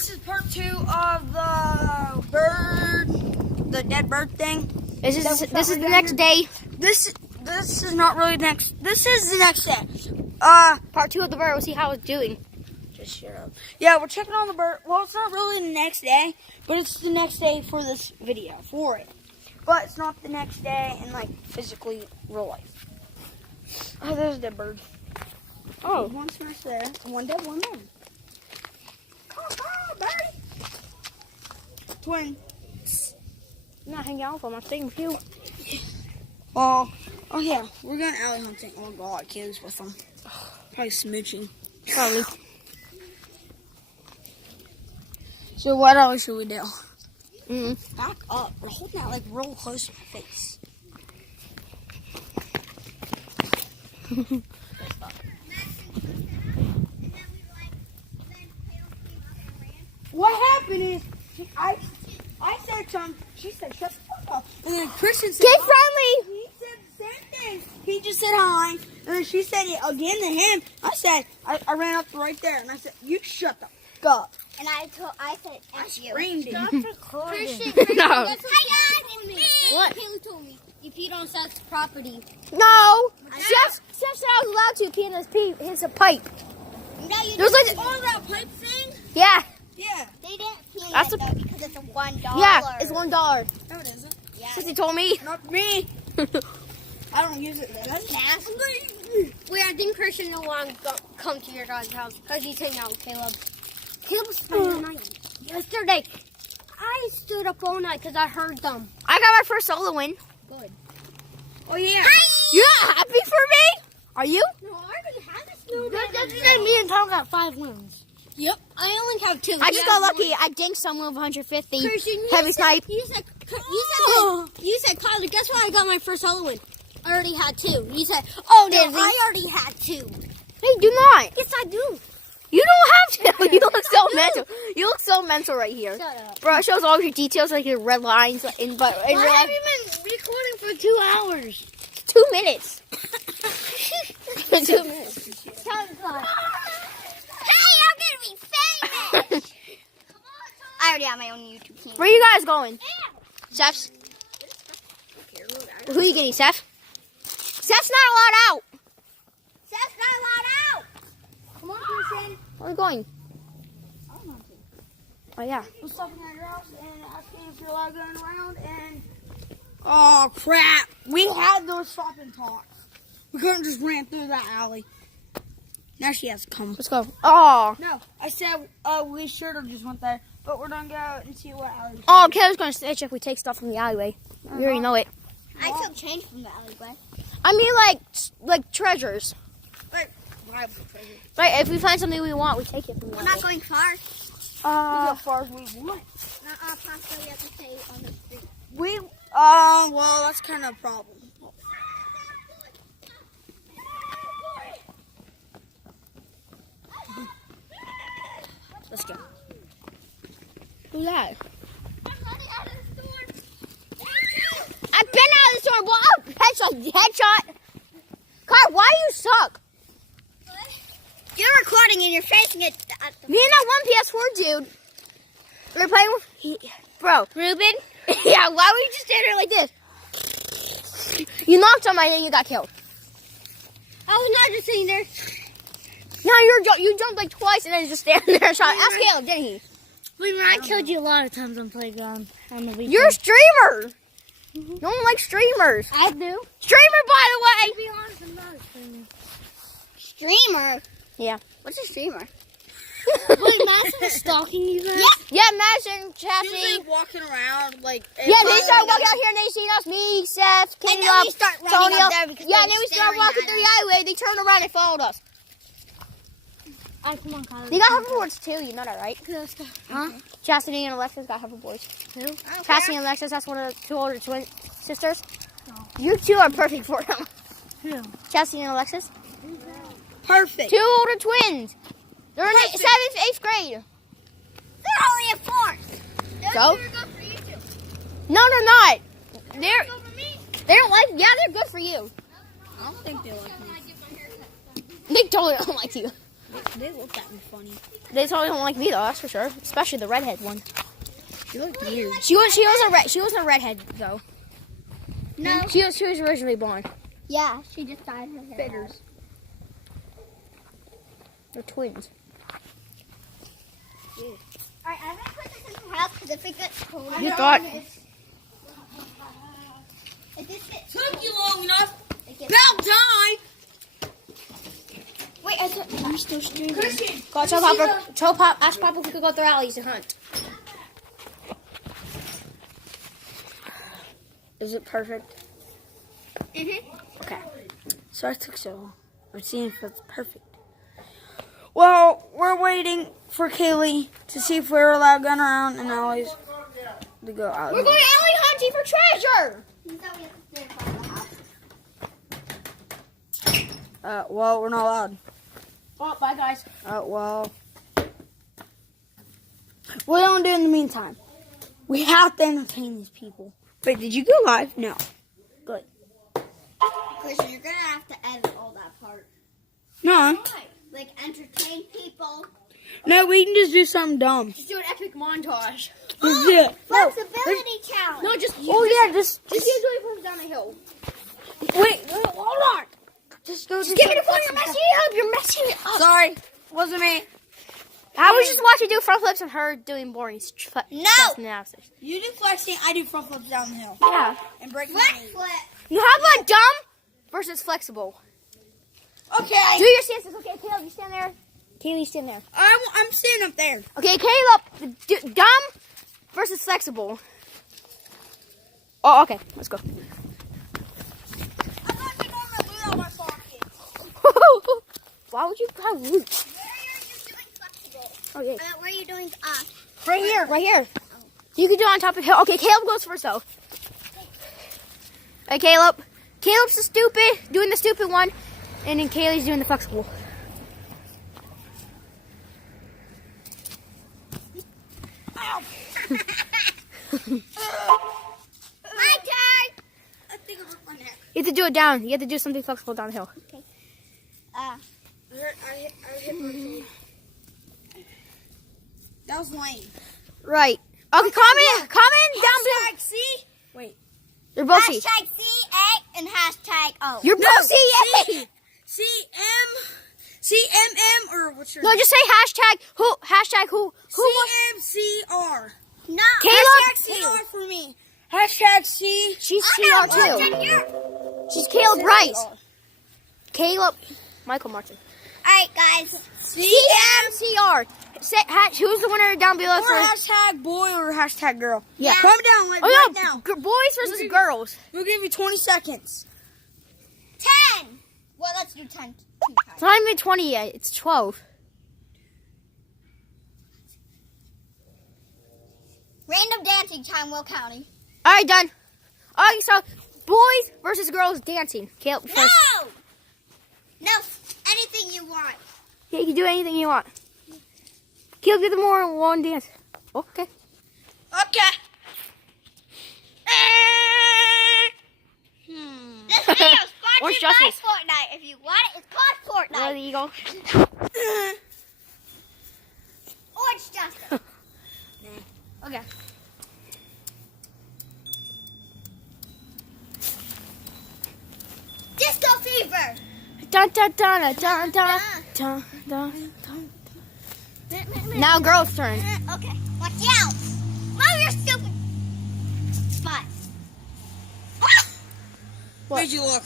this is part 2 of the dead bird thing. This is the next day. This is not really next. This is the next day. Part 2 of the bird. We'll see how it's doing. Just shut up. Yeah, we're checking on the bird. Well, it's not really the next day, but it's the next day for this video for it. But it's not the next day in like physically real life. Oh, there's a dead bird. Oh, One smash there. One dead, one there. Come on, birdie. Twin. I'm not hanging out with them. I'm staying with you. Oh yeah, we're going alley hunting. Oh god, kids with them. Probably smooching. Probably. So what else should we do? Back Up. We're holding that like real close to my face. What happened is I said something. She said shut the fuck up. And then Christian said Kid friendly. He said the same thing. He just said hi. And then she said it again to him. I said I ran up right there and I said you shut the fuck up. And I said, I screamed it. Stop recording. Christian, No. Hi guys. What? Kayla told me you peed on Seth's property. No. Chef said I was allowed to pee in his pipe. No, you There's like Oh, that pipe thing? yeah. Yeah. They didn't pee in That's it though because it's $1. Yeah, it's $1. No, it isn't. Yeah. Sissy told me. Not me. I don't use it. That's nasty. Wait, I think Christian will want to come to your guys' house because he's hanging out with Caleb. Caleb spent the night yesterday. I stood up all night because I heard them. I got my first solo win. Good. Oh yeah. You're not happy for me? Are you? No, I already had a snowman. That's me and Tom got 5 wins. Yep, I only have 2. I just got lucky. I dinked someone with 150 Christian, heavy snipe. You said, Kyler, guess what? I got my first solo win. I already had 2. You said, oh no, Dizzy. I already had 2. Hey, do not. Yes, I do. You don't have to. You look so mental. You look so mental right here. Shut up. Bro, it shows all your details, like your red lines, but in real life, you been recording for 2 hours? 2 minutes. 2 minutes. Hey, I'm gonna be famous. I already have my own YouTube channel. Where you guys going? Steph's? Who are you getting, Steph? Steph's not allowed out. Seth's not allowed out. Come on, Christian. Where are you going? I don't know. Oh, yeah. I'm stopping at your house and asking if you're allowed going around and oh crap. We had those shopping talks. We couldn't just ran through that alley. Now she has to come. Let's go. Oh. No, I said we should have just went there, but we're gonna go and see what alley. Oh, Caleb's going to snitch if we take stuff from the alleyway. You already know it. I took change from the alleyway. I mean, like treasures. Like, Right, if we find something we want, we take it from the We're not alleyway. going far. we go far as we want. Possibly we have to stay on the street. Well, that's kind of a problem. Let's go. Who's that? I've been out of the store. Well, headshot. Car, why do you suck? You're recording and you're facing it at the Me and that one PS4 dude. They're playing with, bro. Ruben. Yeah, why would you just stand there like this? You knocked somebody and you got killed. I was not just sitting there. No, you jumped like twice and then just stand there and shot. Ask Caleb, didn't he? I killed you a lot of times on playground on the weekend. You're a streamer. No one likes streamers. I do. Streamer, by the way. To be honest, I'm not a streamer. Streamer? Yeah. What's a streamer? Wait, Madison is stalking you guys? Yeah, Madison, She Chassis. was like walking around like. Yeah, they started walking out here and they seen us, me, Seth, And then Caleb, we start running Tonio. up there because Yeah, they and then were we started staring walking at through the alleyway. They turned around and followed us. Alright, come on, Kyler. They got hoverboards too, you know that, right? Let's go. Huh? Chastity and Alexis got hoverboards. Who? Chastity and Alexis, that's one of the 2 older twin sisters. You two are perfect for them. Who? Chastity and Alexis. Perfect. 2 older twins. They're in 7th, 8th grade. They're only at 4th. So? They're good for you two. No, they're not. They're Good for me. they don't like. Yeah, they're good for you. I don't think they like me. They totally don't like you. They look at me funny. They totally don't like me though, that's for sure. Especially the redhead one. She looked weird. She wasn't a redhead though. No. She was originally blonde. Yeah, she just dyed her hair. Bitters. They're twins. Alright, I'm gonna put this in the house because if it gets cold. You thought. If this gets Took you long enough. it gets About time. Wait, I'm still streaming. Christian. Go ask Papa if we could go through alleys and hunt. Is it perfect? Mm-hmm. Okay. So I took so long. I'm seeing if it's perfect. Well, we're waiting for Kaylee to see if we're allowed to gun around and always to go out. We're going alley hunting for treasure! Well, we're not allowed. Oh, bye guys. Well. What do we do in the meantime? We have to entertain these people. Wait, did you go live? No. Good. Christian, you're gonna have to edit all that part. No. Like entertain people. No, we can just do something dumb. Just do an epic montage. Just do it. Flexibility challenge. No, just Just usually push down a hill. wait. Hold on. Just go. Just give me the phone. You're messing it up. You're messing it up. Sorry, wasn't me. I was just watching you do front flips and her doing boring stuff analysis. You do flexing. I do front flips down the hill Yeah. and break my Flex knee. flip. Now how about dumb versus flexible? Okay. Do your stances. Okay, Caleb, you stand there. Kaylee, you stand there. I'm standing up there. Okay, Caleb, dumb versus flexible. Oh, okay. Let's go. I'm not taking all my loot out of my pocket. Why would you have loot? Where are you doing flexible? Okay. Where are you doing Right here. Right here. You can do it on top of the hill. Okay, Caleb goes first, though. Okay, Caleb. Caleb's doing the stupid one. And then Kaylee's doing the flexible. Ow. My turn. I think I broke my neck. You have to do it down. You have to do something flexible down the hill. I hit my knee. That was lame. Right. Okay, comment down below. See? Wait. You're both C. Hashtag CA and hashtag O. You're both CA. CMM or what's your No, just say who CMCR. No. Caleb. CR for me. Hashtag C. She's I CR got too. one here. She's Caleb Rice. Caleb Michael Martin. Alright, guys. CMCR. Who's the winner down below Or for hashtag boy or hashtag girl. Yeah. Comment down right Oh no, now. boys versus girls. We'll give you 20 seconds. 10. Well, let's do 10 two It's times. not even 20 yet. It's 12. Random dancing time, Will County. All right, done. Okay, so boys versus girls dancing. Caleb first. No! No, anything you want. Yeah, you can do anything you want. Caleb, get the more one dance. Okay. Okay. This video is Where's sponsored by Justice? Fortnite. If you want it, it's called Where Fortnite. the eagle? Or it's Justice. Okay. Disco Fever. Dun dun dun dun dun dun dun dun. Now girls' turn. Okay, watch out. Move your stupid spot. Ah! What? Where'd you look?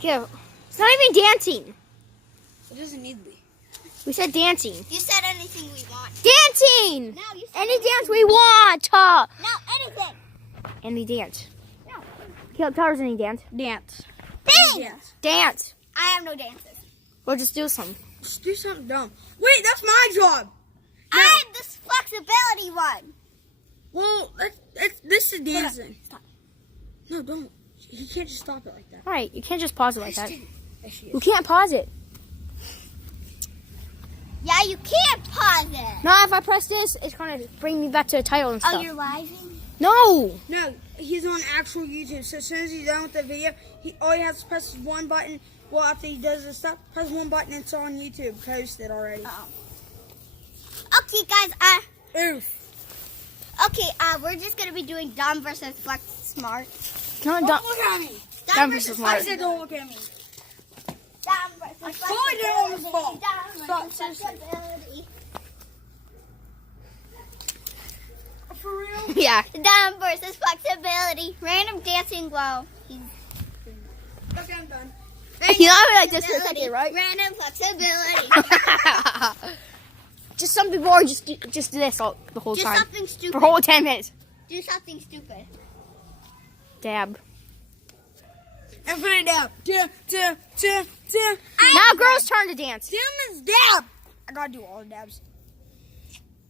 Caleb, it's not even dancing. It doesn't need to be. We said dancing. You said anything we want. Dancing. No, you said Any dance we want. No, anything. Any dance. No. Caleb, tell us any dance. Dance. Bing! Dance. Dance. I have no dances. We'll just do some. Just do something dumb. Wait, that's my job. I'm the flexibility one. Well, this is dancing. Stop. No, don't. You can't just stop it like that. All right, you can't just pause it like that. Yes, she You is. can't pause it. Yeah, you can't pause it. Now, if I press this, it's gonna bring me back to the title and stuff. Oh, you're living? No. No, he's on actual YouTube. So as soon as he's done with the video, all he has to press is one button, Well, after he does this stuff, press one button. It's on YouTube. Posted already. Okay, guys. Oof. Okay. We're just gonna be doing Dom versus Flex Smart. No, Don't don't. look at me. Dom versus I Smart. said don't look at me. Dom versus I totally did it on his fault. Dom Stop, versus seriously. flexibility. For real? Yeah. Dom versus flexibility. Random dancing glow. Okay, I'm done. You know, I would like this for a second, right? Random flexibility. Just some people are just do this the whole Just time. something For stupid. whole 10 minutes. Do something stupid. Dab. And put it down. Dab. Now girls' turn to dance. Damn is dab. I gotta do all the dabs.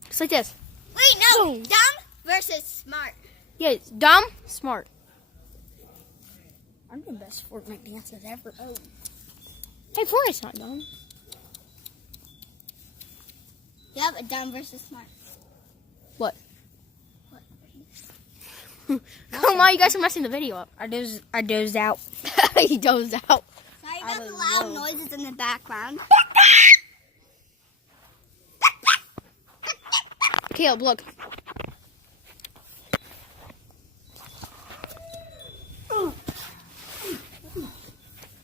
Just like this. Wait, no. Boom. Dumb versus smart. Yeah, it's dumb, smart. I'm the best Fortnite dancer ever. Oh. Hey, Fortnite's not dumb. Yeah, but dumb versus smart. What? Come on, you guys are messing the video up. I dozed out. He dozed out. Sorry about the loud noises in the background. Caleb, look.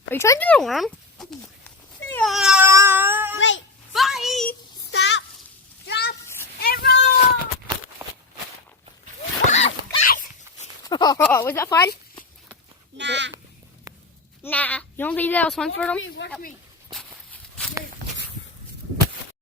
Are you trying to do a worm? Wait. Bye. Stop. Drop. And roll. Guys. Was that fun? Nah. Nah. You don't think that was fun for them? Watch me.